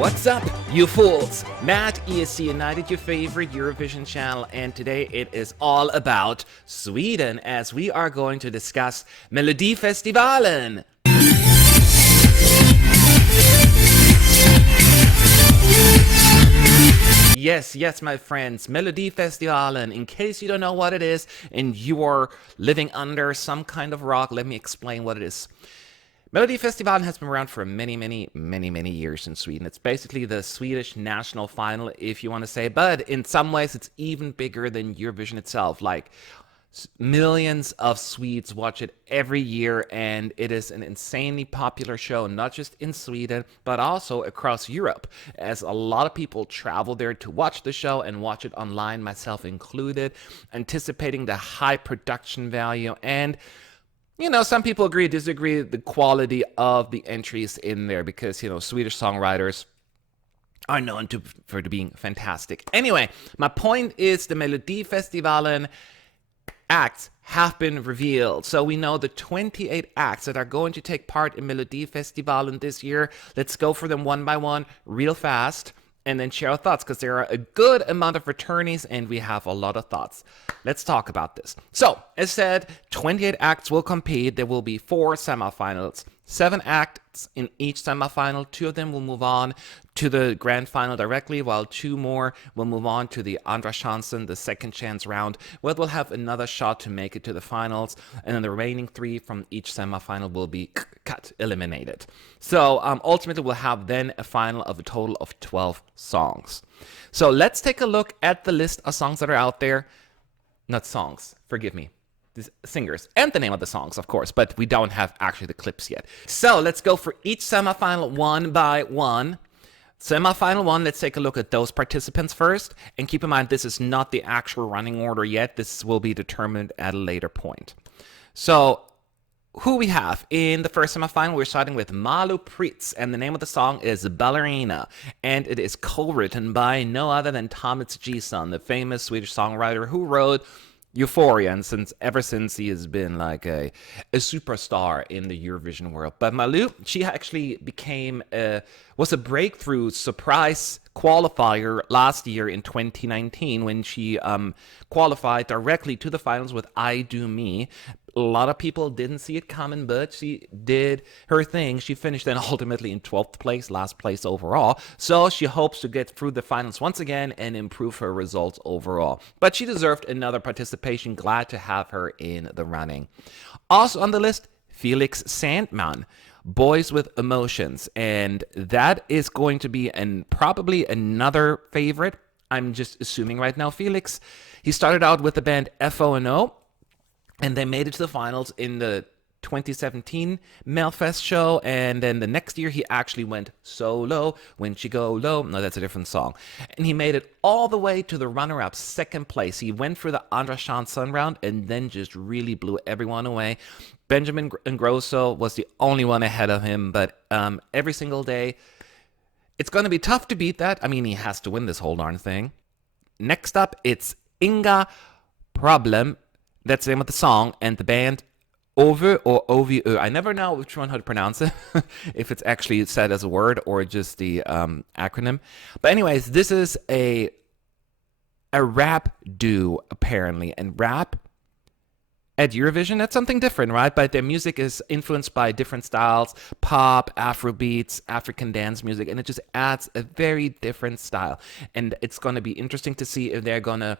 What's up, you fools? Matt, ESC United, your favorite Eurovision channel, and today it is all about Sweden as we are going to discuss Melodifestivalen. Yes, my friends, Melodifestivalen. In case you don't know what it is and you are living under some kind of rock, let me explain what it is. Melodifestivalen has been around for many years in Sweden. It's basically the Swedish national final, if you want to say, but in some ways it's even bigger than Eurovision itself. Like, millions of Swedes watch it every year, and it is an insanely popular show, not just in Sweden, but also across Europe, as a lot of people travel there to watch the show and watch it online, myself included, anticipating the high production value and, you know, some people agree, disagree, the quality of the entries in there because, you know, Swedish songwriters are known for being fantastic. Anyway, my point is the Melodifestivalen acts have been revealed. So we know the 28 acts that are going to take part in Melodifestivalen this year. Let's go for them one by one real fast and then share our thoughts because there are a good amount of returnees and we have a lot of thoughts. Let's talk about this. So, as said, 28 acts will compete. There will be 4 semifinals, 7 acts in each semifinal. 2 of them will move on to the grand final directly, while 2 more will move on to the Andra Chansen, the second chance round, where they'll have another shot to make it to the finals, and then the remaining 3 from each semifinal will be eliminated. So ultimately we'll have then a final of a total of 12 songs. So let's take a look at the list of songs that are out there. Not songs, forgive me. Singers and the name of the songs, of course, but we don't have actually the clips yet. So let's go for each semifinal one by one. Semifinal 1, let's take a look at those participants first. And keep in mind, this is not the actual running order yet. This will be determined at a later point. So who we have in the first semifinal, we're starting with Malou Pritz, and the name of the song is Ballerina, and it is co-written by no other than Thomas Bengtsson, the famous Swedish songwriter who wrote Euphoria, and ever since he has been like a superstar in the Eurovision world. But Malou, she actually was a breakthrough surprise qualifier last year in 2019 when she qualified directly to the finals with I Do Me. A lot of people didn't see it coming, but she did her thing. She finished then ultimately in 12th place, last place overall. So she hopes to get through the finals once again and improve her results overall. But she deserved another participation. Glad to have her in the running. Also on the list, Felix Sandman, Boys with Emotions. And that is going to be probably another favorite. I'm just assuming right now. Felix, he started out with the band FONO. And they made it to the finals in the 2017 Melfest show. And then the next year, he actually went solo. When She Go Low. No, that's a different song. And he made it all the way to the runner-up, second place. He went through the Andra Chansen round and then just really blew everyone away. Benjamin Ingrosso was the only one ahead of him. But every single day, it's going to be tough to beat that. I mean, he has to win this whole darn thing. Next up, it's Inga Problem. That's the name of the song, and the band Over or OVE. I never know which one how to pronounce it, if it's actually said as a word or just the acronym. But anyways, this is a rap duo, apparently. And rap at Eurovision, that's something different, right? But their music is influenced by different styles, pop, Afrobeats, African dance music, and it just adds a very different style. And it's going to be interesting to see if they're going to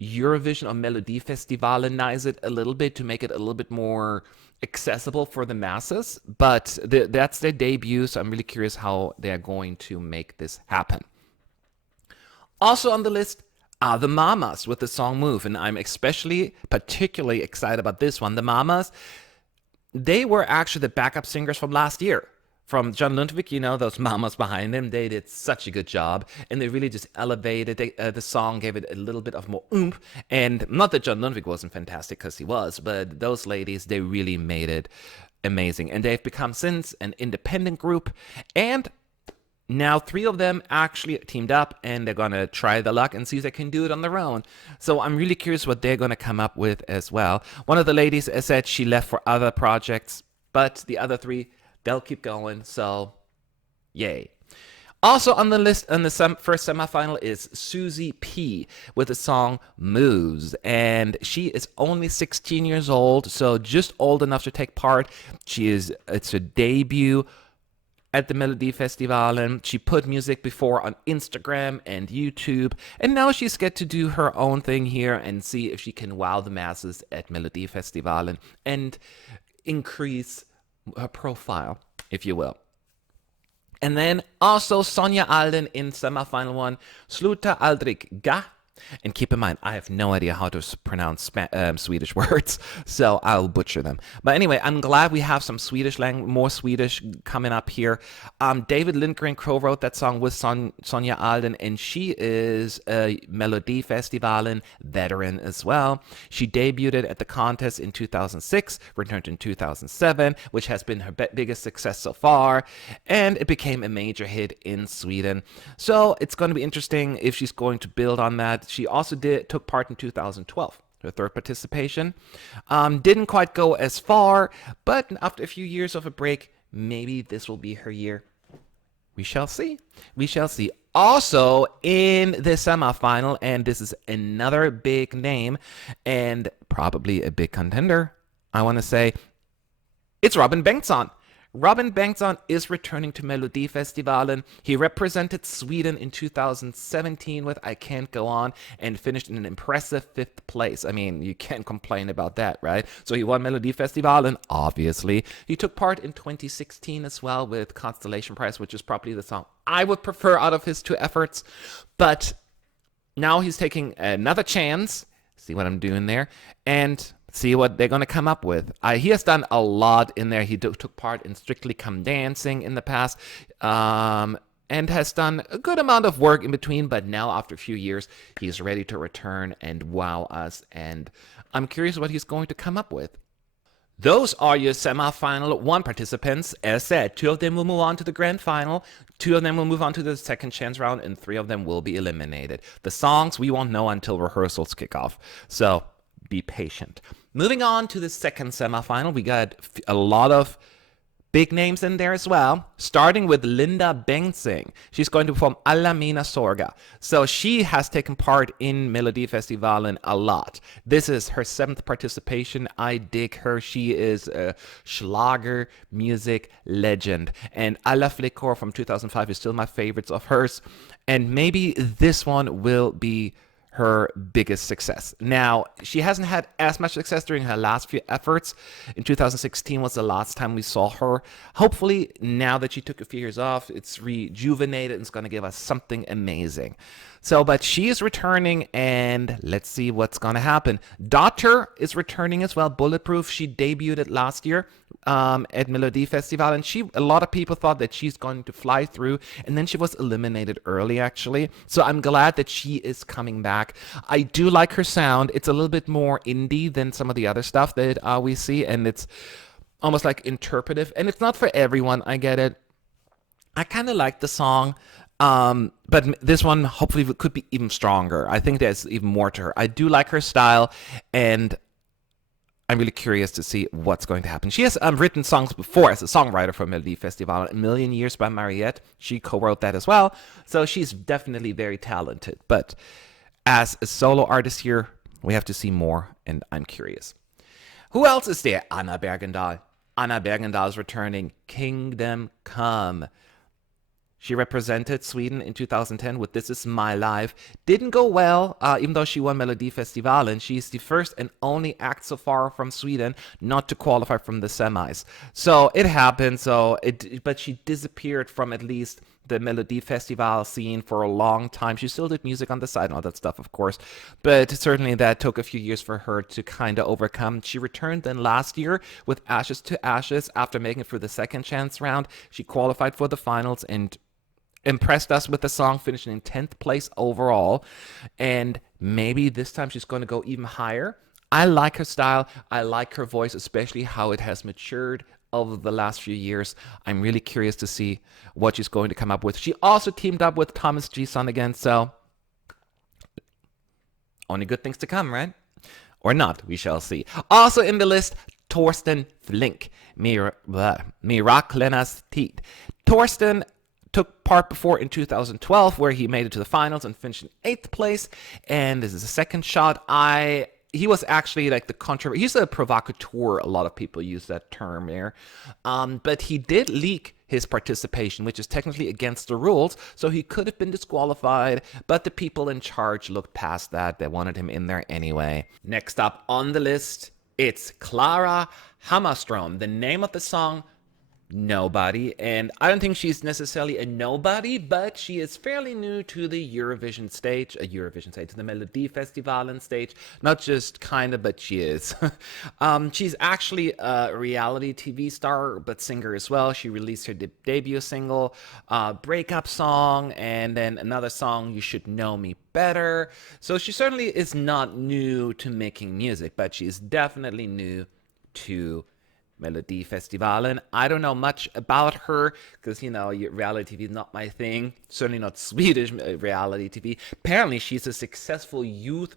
Eurovision or Melodifestivalen-ize it a little bit to make it a little bit more accessible for the masses. But that's their debut, so I'm really curious how they're going to make this happen. Also on the list are the Mamas with the song Move, and I'm particularly excited about this one. The Mamas, they were actually the backup singers from last year. From John Lundvik, you know, those mamas behind him, they did such a good job. And they really just elevated the song, gave it a little bit of more oomph. And not that John Lundvik wasn't fantastic, because he was, but those ladies, they really made it amazing. And they've become since an independent group. And now 3 of them actually teamed up, and they're going to try their luck and see if they can do it on their own. So I'm really curious what they're going to come up with as well. One of the ladies said she left for other projects, but the other 3... they'll keep going, so yay. Also on the list in the first semifinal is Suzi P with the song Moves. And she is only 16 years old, so just old enough to take part. It's her debut at the Melodifestivalen. She put music before on Instagram and YouTube, and now she's get to do her own thing here and see if she can wow the masses at Melodifestivalen and increase her profile, if you will. And then also Sonja Alden in semifinal 1, Sluta, aldrig, and keep in mind, I have no idea how to pronounce Swedish words, so I'll butcher them. But anyway, I'm glad we have some more Swedish coming up here. David Lindgren co-wrote that song with Sonja Alden, and she is a Melodifestivalen veteran as well. She debuted at the contest in 2006, returned in 2007, which has been her biggest success so far, and it became a major hit in Sweden. So it's going to be interesting if she's going to build on that. She also took part in 2012, her third participation. Didn't quite go as far, but after a few years of a break, maybe this will be her year. We shall see. We shall see. Also in the semifinal, and this is another big name and probably a big contender, I want to say, it's Robin Bengtsson. Robin Bengtsson is returning to Melodifestivalen. He represented Sweden in 2017 with I Can't Go On and finished in an impressive 5th place. I mean, you can't complain about that, right? So he won Melodifestivalen, obviously. He took part in 2016 as well with Constellation Prize, which is probably the song I would prefer out of his 2 efforts. But now he's taking another chance. See what I'm doing there? And see what they're going to come up with. He has done a lot in there. He took part in Strictly Come Dancing in the past, and has done a good amount of work in between, but now after a few years, he's ready to return and wow us, and I'm curious what he's going to come up with. Those are your semifinal 1 participants. As said, 2 of them will move on to the grand final, 2 of them will move on to the second chance round, and 3 of them will be eliminated. The songs we won't know until rehearsals kick off, so be patient. Moving on to the second semifinal, we got a lot of big names in there as well, starting with Linda Bengtzing. She's going to perform Alla, mina, sorger. So she has taken part in Melodifestivalen a lot. This is her 7th participation. I dig her. She is a Schlager music legend. And Alla Flickor from 2005 is still my favorites of hers. And maybe this one will be her biggest success. Now, she hasn't had as much success during her last few efforts. In 2016 was the last time we saw her. Hopefully, now that she took a few years off, it's rejuvenated and it's going to give us something amazing. So, but she is returning, and let's see what's going to happen. Daughter is returning as well, Bulletproof. She debuted last year at Melodifestivalen, and a lot of people thought that she's going to fly through, and then she was eliminated early, actually. So I'm glad that she is coming back. I do like her sound. It's a little bit more indie than some of the other stuff that we see, and it's almost like interpretive, and it's not for everyone. I get it. I kind of like the song. But this one hopefully could be even stronger. I think there's even more to her. I do like her style, and I'm really curious to see what's going to happen. She has written songs before as a songwriter for Melodifestivalen. A Million Years by Mariette. She co-wrote that as well. So she's definitely very talented. But as a solo artist here, we have to see more, and I'm curious. Who else is there? Anna Bergendhal. Anna Bergendhal is returning. Kingdom Come. She represented Sweden in 2010 with This Is My Life. Didn't go well, even though she won Melodifestivalen. She's the first and only act so far from Sweden not to qualify from the semis. So it happened. But she disappeared from at least the Melodifestival scene for a long time. She still did music on the side and all that stuff, of course. But certainly that took a few years for her to kind of overcome. She returned then last year with Ashes to Ashes after making it through the second chance round. She qualified for the finals and impressed us with the song, finishing in 10th place overall. And maybe this time she's going to go even higher. I like her style. I like her voice, especially how it has matured over the last few years. I'm really curious to see what she's going to come up with. She also teamed up with Thomas Gson again, so only good things to come, right? Or not, we shall see. Also in the list, Throsten, Flinck, Miraklenas tid. Throsten took part before in 2012, where he made it to the finals and finished in 8th place. And this is the second shot. He was actually like he's a provocateur. A lot of people use that term there. But he did leak his participation, which is technically against the rules, so he could have been disqualified, but the people in charge looked past that. They wanted him in there anyway. Next up on the list, it's Clara Hammarstrom. The name of the song, Nobody, and I don't think she's necessarily a nobody, but she is fairly new to the Eurovision stage, to the Melodifestivalen stage, not just kind of, but she is. She's actually a reality TV star, but singer as well. She released her debut single, Breakup Song, and then another song, You Should Know Me Better. So she certainly is not new to making music, but she's definitely new to Melodifestivalen. I don't know much about her because, reality TV is not my thing. Certainly not Swedish reality TV. Apparently, she's a successful youth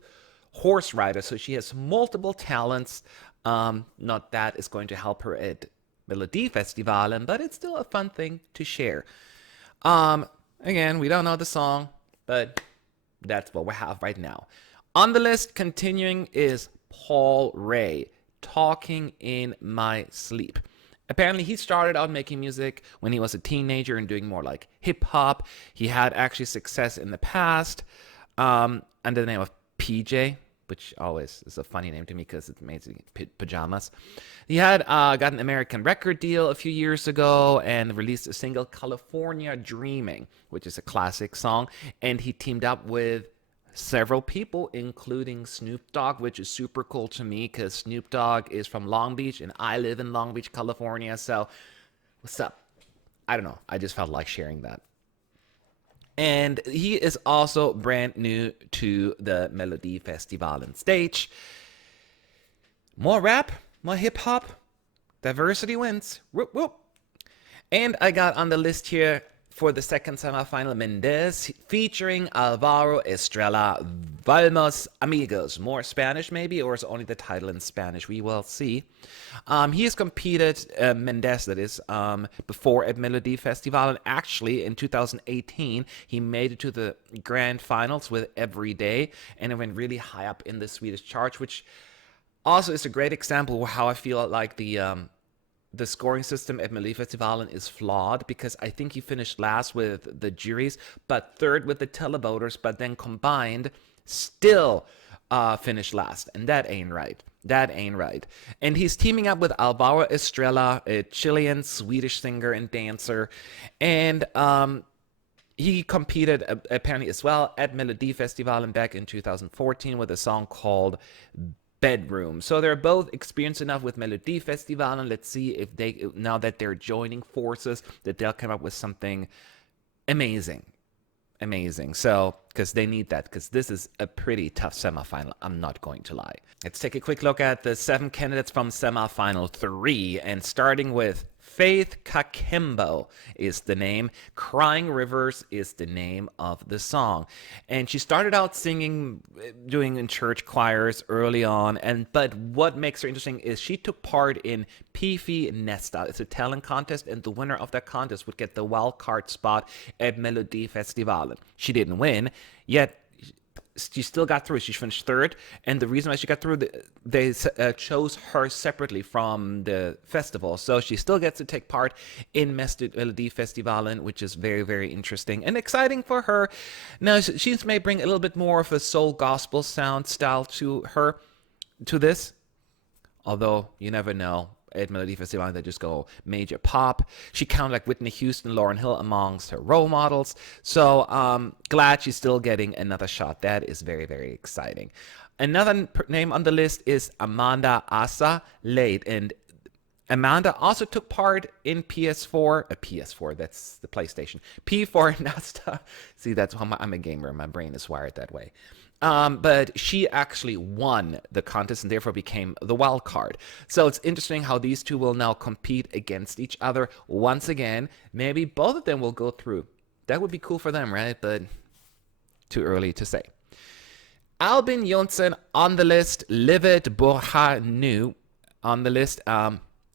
horse rider, so she has multiple talents. Not that is going to help her at Melodifestivalen, but it's still a fun thing to share. Again, we don't know the song, but that's what we have right now. On the list, continuing, is Paul Ray. Talking in My Sleep. Apparently, he started out making music when he was a teenager and doing more like hip hop. He had actually success in the past under the name of PJ, which always is a funny name to me because it's made pajamas. He had got an American record deal a few years ago and released a single, California Dreaming, which is a classic song. And he teamed up with several people, including Snoop Dogg, which is super cool to me because Snoop Dogg is from Long Beach and I live in Long Beach, California. So, what's up? I don't know. I just felt like sharing that. And he is also brand new to the Melodifestivalen stage. More rap, more hip hop, diversity wins. Whoop, whoop. And I got on the list here for the second semifinal, Mendes featuring Alvaro Estrella, Vamos Amigos. More Spanish maybe, or is it only the title in Spanish? We will see. He has competed, Mendes that is, before at Melodifestivalen. Actually, in 2018, he made it to the grand finals with Every Day, and it went really high up in the Swedish charts, which also is a great example of how I feel like the scoring system at Melodifestivalen is flawed, because I think he finished last with the juries, but third with the televoters, but then combined still finished last. And that ain't right. That ain't right. And he's teaming up with Alvaro Estrella, a Chilean Swedish singer and dancer. And he competed apparently as well at Melodifestivalen back in 2014 with a song called Bedroom. So they're both experienced enough with Melodifestivalen, and let's see if they, now that they're joining forces, that they'll come up with something amazing. So, because they need that, because this is a pretty tough semifinal, I'm not going to lie. Let's take a quick look at the 7 candidates from semifinal 3, and starting with Faith Kakembo is the name. Crying Rivers is the name of the song. And she started out singing, doing in church choirs early on. But what makes her interesting is she took part in Pifi Nesta. It's a talent contest, and the winner of that contest would get the wild card spot at Melodifestivalen. She didn't win, yet she still got through. She finished 3rd, and the reason why she got through, they chose her separately from the festival, so she still gets to take part in Melodifestivalen, which is very, very interesting and exciting for her. Now, she may bring a little bit more of a soul gospel sound style to this, although you never know. At Melodifestivalen, they just go major pop. She counted like Whitney Houston, Lauryn Hill amongst her role models. So glad she's still getting another shot. That is very, very exciting. Another name on the list is Amanda Asa Late. And Amanda also took part in PS4, that's the PlayStation. P4 Nasta. See, that's how I'm a gamer. My brain is wired that way. But she actually won the contest and therefore became the wild card. So it's interesting how these two will now compete against each other once again. Maybe both of them will go through. That would be cool for them, right? But too early to say. Albin Johnsen on the list. Livet Borha Nu on the list.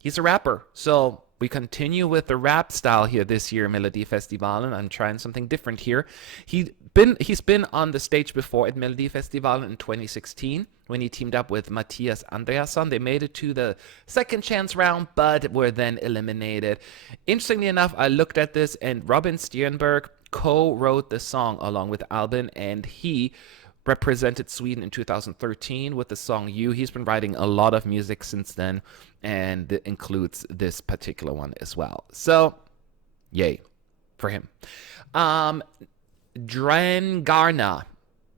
He's a rapper. So we continue with the rap style here this year, Melodifestivalen. I'm trying something different here. He's been on the stage before at Melodifestivalen in 2016 when he teamed up with Matthias Andreasson. They made it to the second chance round, but were then eliminated. Interestingly enough, I looked at this, and Robin Stjernberg co-wrote the song along with Albin, and he represented Sweden in 2013 with the song You. He's been writing a lot of music since then, and it includes this particular one as well. So, yay for him. Drangarna,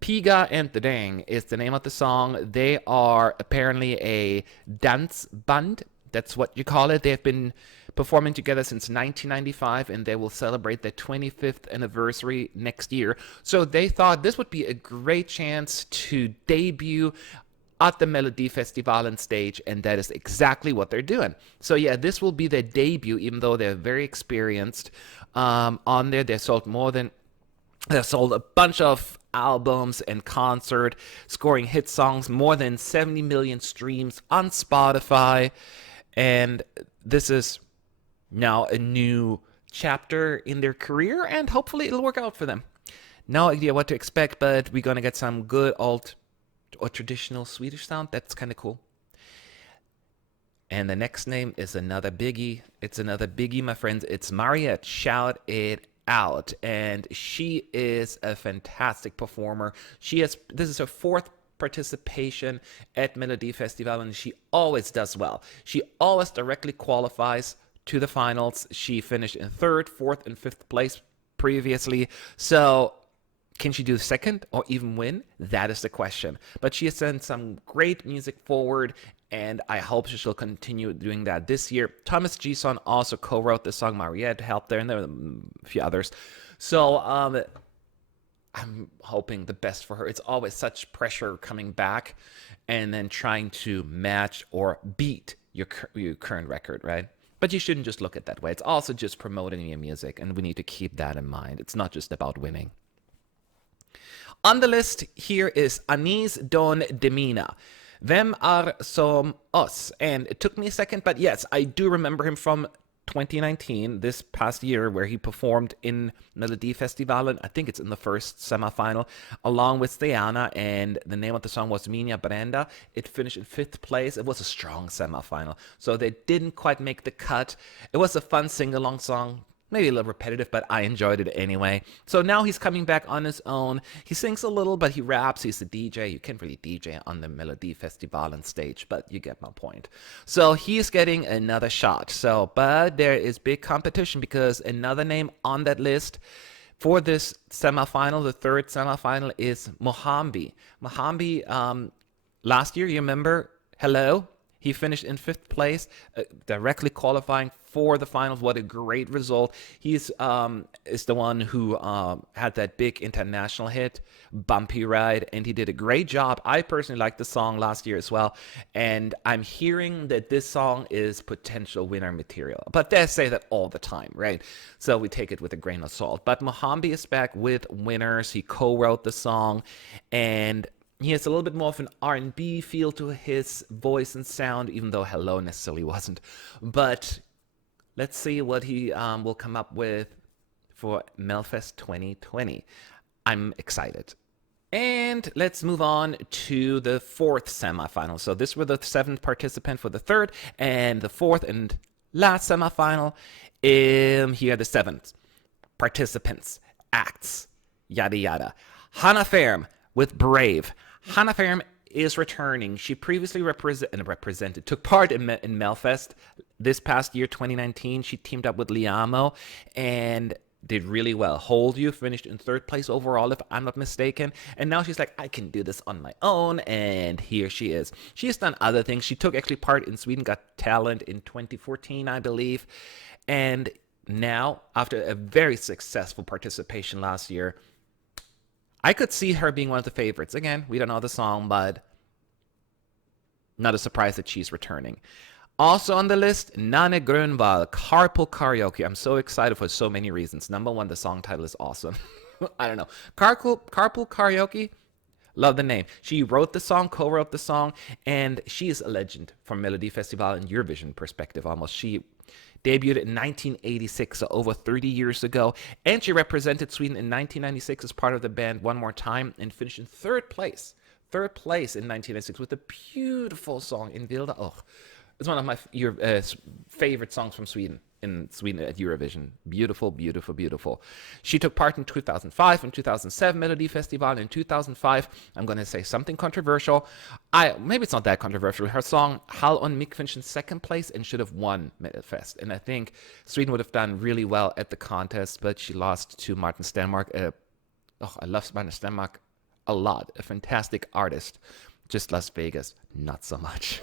Piga and the Dang is the name of the song. They are apparently a dance band. That's what you call it. They have been performing together since 1995, and they will celebrate their 25th anniversary next year. So they thought this would be a great chance to debut at the Melodifestivalen stage, and that is exactly what they're doing. So yeah, this will be their debut, even though they're very experienced on there. They've sold a bunch of albums and concert, scoring hit songs, more than 70 million streams on Spotify, and this is now a new chapter in their career, and hopefully it'll work out for them. No idea what to expect, but we're gonna get some good old or traditional Swedish sound. That's kind of cool. And the next name is another biggie. It's another biggie, my friends. It's Mariette. Shout it out. And she is a fantastic performer. This is her fourth participation at Melodifestivalen, and she always does well. She always directly qualifies to the finals. She finished in 3rd, 4th, and 5th place previously. So can she do second or even win? That is the question. But she has sent some great music forward, and I hope she'll continue doing that this year. Thomas Gison also co-wrote the song. Mariette helped there, and there were a few others. So I'm hoping the best for her. It's always such pressure coming back and then trying to match or beat your current record, right? But you shouldn't just look at it that way. It's also just promoting your music, and we need to keep that in mind. It's not just about winning. On the list here is Anis Don Demina. Vem är som oss? And it took me a second, but yes, I do remember him from 2019, this past year, where he performed in Melodifestivalen. I think it's in the first semifinal, along with Stiana, and the name of the song was Mina Brenda. It finished in 5th place. It was a strong semifinal, so they didn't quite make the cut. It was a fun sing-along song, maybe a little repetitive, but I enjoyed it anyway. So now he's coming back on his own. He sings a little, but he raps. He's a DJ. You can't really DJ on the Melodifestivalen stage, but you get my point. So he's getting another shot. But there is big competition, because another name on that list for this semifinal, the 3rd semifinal, is Mohombi. Mohombi, last year, you remember, Hello? He finished in 5th place, directly qualifying for the finals. What a great result. He's is the one who had that big international hit, Bumpy Ride, and he did a great job. I personally liked the song last year as well, and I'm hearing that this song is potential winner material. But they say that all the time, right? So we take it with a grain of salt. But Mohombi is back with winners. He co-wrote the song, and he has a little bit more of an R&B feel to his voice and sound, even though Hello necessarily wasn't. But let's see what he will come up with for Melfest 2020. I'm excited. And let's move on to the 4th semifinal. So this were the 7th participant for the 3rd, and the 4th and last semifinal. Here are the 7th participants, acts, yada yada. Hannah Ferm with Brave. Hannah Ferm is returning. She previously took part in Melfest this past year, 2019. She teamed up with Liamo and did really well. Hold You finished in 3rd place overall, if I'm not mistaken. And now she's like, I can do this on my own. And here she is. She has done other things. She took actually part in Sweden Got Talent in 2014, I believe. And now, after a very successful participation last year, I could see her being one of the favorites. Again, we don't know the song, but not a surprise that she's returning. Also on the list, Nanne Gronvall, Carpool Karaoke. I'm so excited for so many reasons. Number one, the song title is awesome. I don't know. Carpool Karaoke, Love the name. She wrote the song, co-wrote the song, and she is a legend from Melodifestivalen and Eurovision perspective almost. She debuted in 1986, so over 30 years ago, and she represented Sweden in 1996 as part of the band One More Time and finished in third place. Third place in 1996 with a beautiful song in Vilda. Oh, it's one of my favorite songs from Sweden. In Sweden at Eurovision. Beautiful, beautiful, beautiful. She took part in 2005 and 2007 Melodifestivalen. In 2005, I'm going to say something controversial. Maybe it's not that controversial. Her song Hall on Mick finished in second place and should have won Melodifest. And I think Sweden would have done really well at the contest, but she lost to Martin Stenmark. I love Martin Stenmark a lot. A fantastic artist. Just Las Vegas, not so much.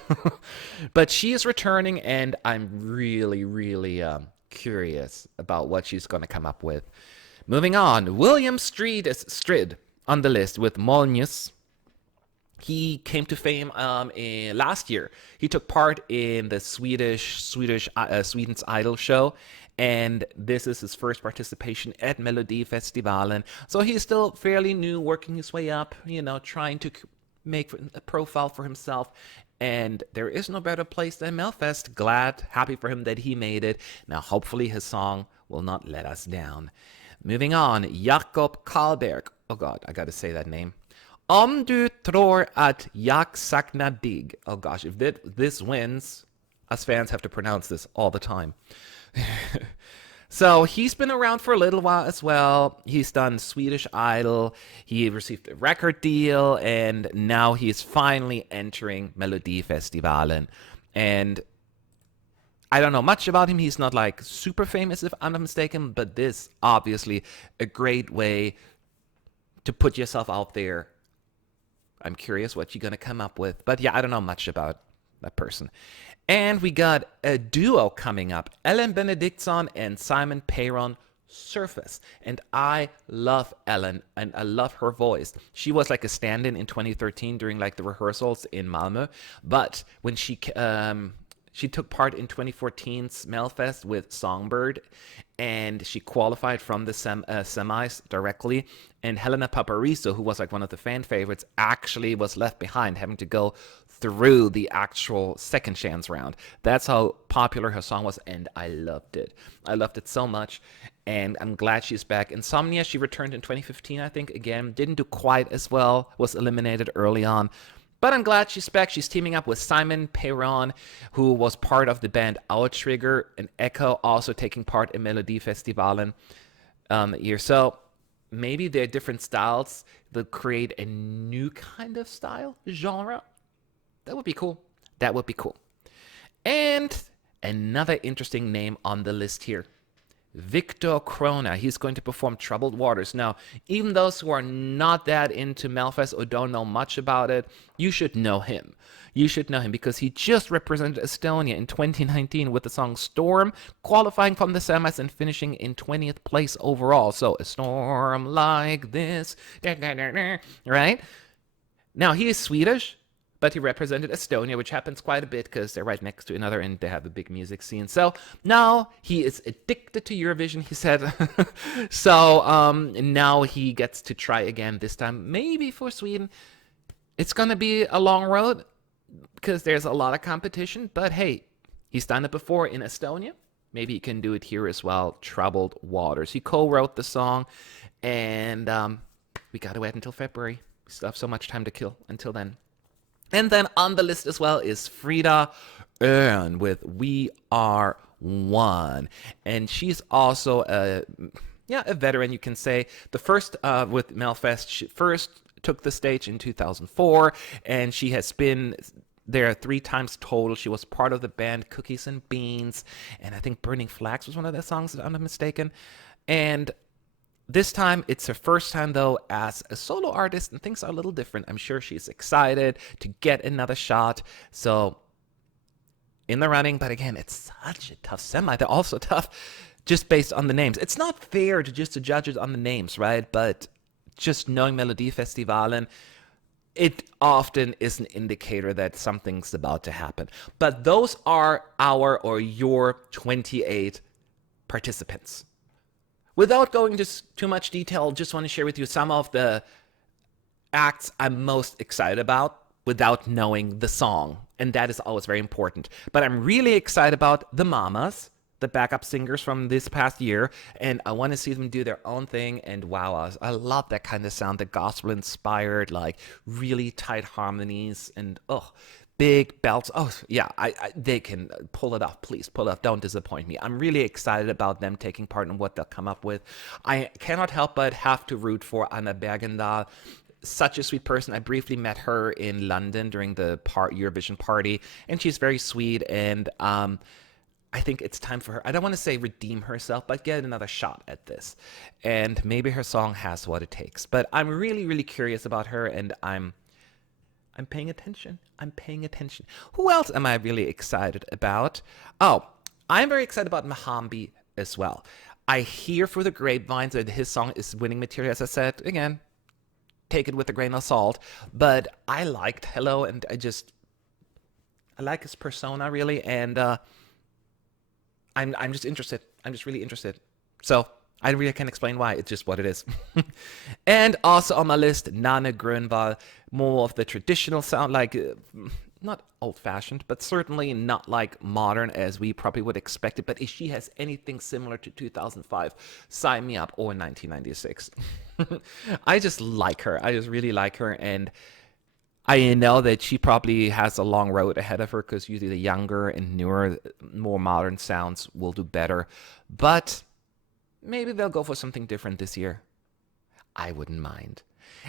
But she is returning, and I'm really, really curious about what she's going to come up with. Moving on, William Strid on the list with Molnus. He came to fame last year. He took part in the Sweden's Idol show, and this is his first participation at Melodifestivalen. So he's still fairly new, working his way up, trying to make a profile for himself, and there is no better place than Melfest. Happy for him that he made it. Now hopefully his song will not let us down. Moving on, Jakob Calbeck. Oh god, I gotta say that name. Om du tror att jag saknar dig. Oh gosh, if this wins, us fans have to pronounce this all the time. So he's been around for a little while as well. He's done Swedish Idol. He received a record deal, and now he's finally entering Melodifestivalen. And I don't know much about him. He's not like super famous, if I'm not mistaken, but this obviously a great way to put yourself out there. I'm curious what you're going to come up with. But yeah, I don't know much about that person. And we got a duo coming up, Ellen Benediktsson and Simon Peyron, Surface. And I love Ellen, and I love her voice. She was like a stand-in in 2013 during like the rehearsals in Malmö. But when she took part in 2014's Melfest with Songbird, and she qualified from the semis directly. And Helena Papariso, who was like one of the fan favorites, actually was left behind, having to go through the actual second chance round. That's how popular her song was, and I loved it. I loved it so much, and I'm glad she's back. Insomnia, she returned in 2015, I think, again. Didn't do quite as well, was eliminated early on. But I'm glad she's back. She's teaming up with Simon Peyron, who was part of the band Outrigger, and Echo also taking part in Melodifestivalen year. So maybe they're different styles. They'll create a new kind of style, genre. That would be cool. That would be cool. And another interesting name on the list here. Victor Krona. He's going to perform Troubled Waters. Now, even those who are not that into Melfest or don't know much about it, you should know him. You should know him because he just represented Estonia in 2019 with the song Storm, qualifying from the semis and finishing in 20th place overall. So, a storm like this. Right? Now, he is Swedish, but he represented Estonia, which happens quite a bit because they're right next to another and they have a big music scene. So now he is addicted to Eurovision, he said. So now he gets to try again, this time maybe for Sweden. It's going to be a long road because there's a lot of competition. But hey, he's done it before in Estonia. Maybe he can do it here as well. Troubled Waters. He co-wrote the song, and we got to wait until February. We still have so much time to kill until then. And then on the list as well is Frida Ern with We Are One. And she's also a veteran, you can say. The first with Melfest, she first took the stage in 2004, and she has been there 3 times total. She was part of the band Cookies and Beans, and I think Burning Flags was one of their songs, if I'm not mistaken. And this time, it's her first time, though, as a solo artist, and things are a little different. I'm sure she's excited to get another shot. So, in the running, but again, it's such a tough semi. They're also tough just based on the names. It's not fair to judge it on the names, right? But just knowing Melodifestivalen, it often is an indicator that something's about to happen. But those are your 28 participants. Without going into too much detail, just want to share with you some of the acts I'm most excited about without knowing the song. And that is always very important. But I'm really excited about the Mamas, the backup singers from this past year, and I want to see them do their own thing and wow us. I love that kind of sound, the gospel inspired, like really tight harmonies and big belts. Oh yeah, they can pull it off. Please pull it off. Don't disappoint me. I'm really excited about them taking part in what they'll come up with. I cannot help but have to root for Anna Bergendhal. Such a sweet person. I briefly met her in London during the Eurovision party, and she's very sweet, and I think it's time for her, I don't want to say redeem herself, but get another shot at this. And maybe her song has what it takes. But I'm really, really curious about her, and I'm paying attention. I'm paying attention. Who else am I really excited about? Oh, I'm very excited about Mohombi as well. I hear through the grapevines that his song is winning material, as I said. Again, take it with a grain of salt. But I liked Hello, and I like his persona, really, and I'm just interested. I'm just really interested. So I really can't explain why. It's just what it is. And also on my list, Nanne Gronvall, more of the traditional sound, like not old-fashioned, but certainly not like modern as we probably would expect it. But if she has anything similar to 2005, sign me up, or 1996. I just like her. I just really like her, and I know that she probably has a long road ahead of her because usually the younger and newer, more modern sounds will do better. But maybe they'll go for something different this year. I wouldn't mind.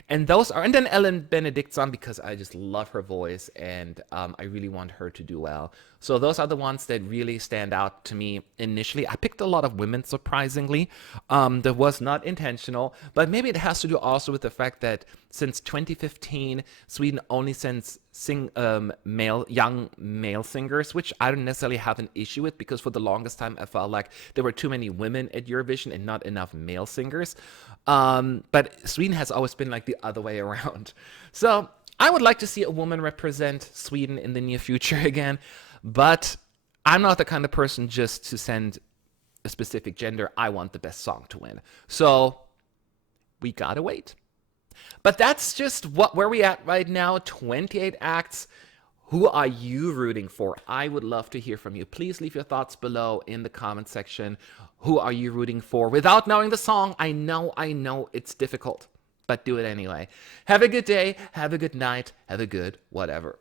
And then Ellen Benedictson, because I just love her voice and I really want her to do well. So those are the ones that really stand out to me initially. I picked a lot of women, surprisingly. That was not intentional, but maybe it has to do also with the fact that since 2015, Sweden only sends young male singers, which I don't necessarily have an issue with, because for the longest time I felt like there were too many women at Eurovision and not enough male singers. But Sweden has always been like the other way around. So I would like to see a woman represent Sweden in the near future again, but I'm not the kind of person just to send a specific gender. I want the best song to win. So we gotta wait. But that's just where we at right now. 28 acts. Who are you rooting for? I would love to hear from you. Please leave your thoughts below in the comment section. Who are you rooting for without knowing the song? I know it's difficult, but do it anyway. Have a good day. Have a good night. Have a good whatever.